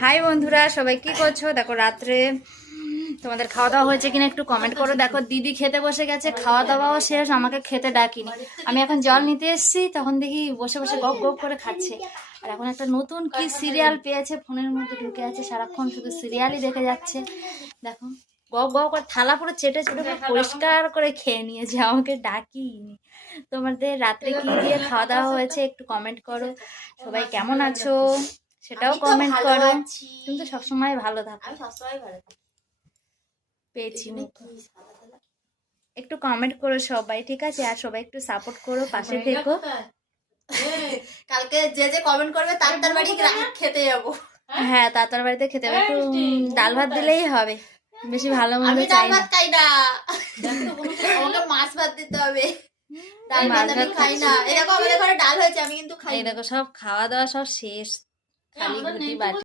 High বন্ধুরা, সবাই কি করছো? দেখো রাত্রে তোমাদের খাওয়া দাওয়া হয়েছে কিনা একটু কমেন্ট করো। দেখো দিদি খেতে বসে গেছে, খাওয়া দাওয়াও শেষ, আমাকে খেতে ডাকিনি। আমি এখন জল নিতে এসেছি, তখন দেখি বসে বসে গপ গপ করে খাচ্ছে। আর এখন একটা নতুন কি সিরিয়াল পেয়েছে, ফোনের মধ্যে ঢুকে আছে, সারাক্ষণ শুধু সিরিয়ালই দেখে যাচ্ছে। দেখো গপ গপ করে থালা পুরো চেটে চেটে পুরো পরিষ্কার করে খেয়ে নিয়েছে, আমাকে ডাকিনি। তোমাদের রাত্রে কি দিয়ে খাওয়া দাওয়া হয়েছে একটু কমেন্ট করো। সবাই কেমন আছো সেটাও কমেন্ট করো। তুমি তো সবসময় ভালো থাকো, পেয়েছি একটু কমেন্ট করো সবাই, ঠিক আছে? আর সবাই একটু সাপোর্ট করো, পাশে থেকো। কালকে যে যে কমেন্ট করবে তার বাড়ি খেতে যাবো। হ্যাঁ, তার বাড়িতে খেতে হবে। একটু ডাল ভাত দিলেই হবে, বেশি ভালো মন্দ আমি ডাল চাই না। ভাত খাই না, আমাকে মাছ ভাত দিতে হবে। ডাল ভাত আমি খাই না। এরকম আমাদের ঘরে ডাল হয়েছে, আমি কিন্তু খাই এই না। দেখো সব খাওয়া দাওয়া সব শেষ, খালি ঘুটি বাটি।